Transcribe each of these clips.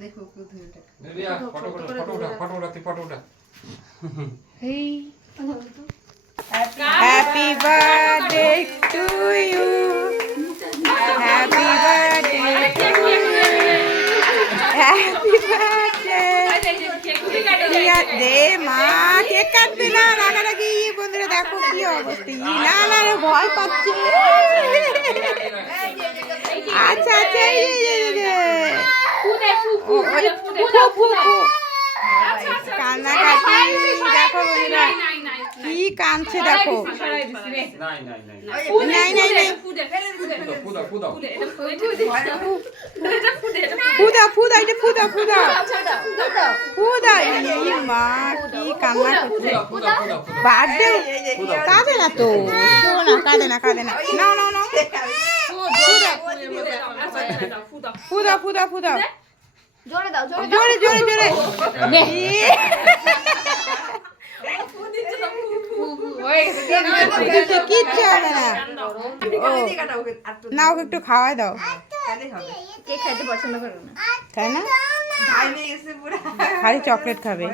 দেখো photo photo photo photo happy birthday to you happy birthday happy birthday দে মা cake কাটবে না রাগারাগি বন্ধুরা দেখো কি অবস্থা। ভয় পাচ্ছে আচ্ছা আচ্ছা এই যে, এই যে, এই যে। ও, ওই ফু, ফু, ফু। কান্নাকাটি দেখো বন্ধুরা কি কাঁদছে দেখো। নাই নাই নাই নাই। নাই নাই ফুদা ফুদা ফুদা ফুদা এটা ফুদা ফুদা ফুদা এই মা কি কান্না করছে। ফুদা ফুদা ফুদা ফুদা বার্থডে কাঁদে না তো। না কাঁদে না কাঁদে না। ফুদা ফুদা ফুদা জোরে দাও জোরে জোরে জোরে জোরে। কিচ্ছু কিচ্ছু হবে না। না ওকে একটু খাওয়াই দাও। কে খাইতে পছন্দ করে না? তাই না? খালি চকলেট খাবে।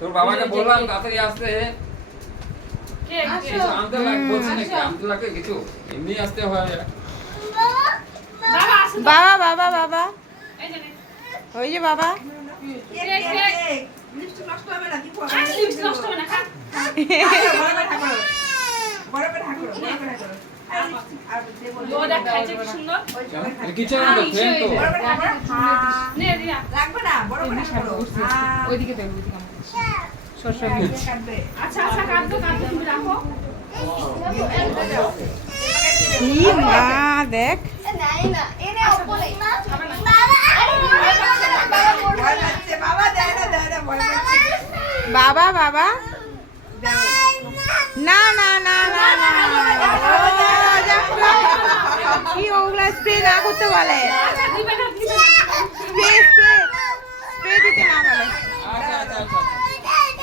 তোর বাবাকে বললাম তাড়াতাড়ি আসতে। আনতে লাগ বলছি নাকি আনতে লাগে কিছু? এমনি আসতে হয়। বাবা বাবা বাবা। ওই যে বাবা। কি মা দেখ। বাবা বাবা বাবা না না না না না। কি ওগুলা স্প্রে না করতে বলে স্প্রে স্প্রে স্প্রে দিতে না বলে আচ্ছা আচ্ছা আচ্ছা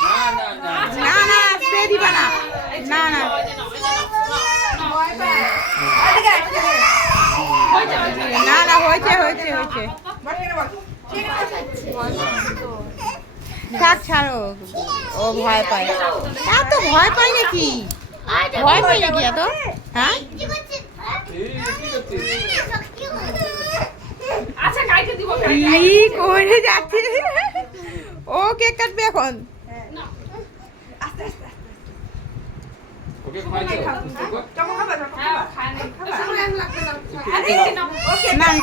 না না না না না স্প্রে দিবা না না না না না হয়েছে হয়েছে হয়েছে। থাক ছাড়ো ও ভয় পায়। এত ভয় পায় নাকি? ভয় পায় নাকি এত? হ্যাঁ? কি করে যাচ্ছে? ও কেক কাটবে এখন? না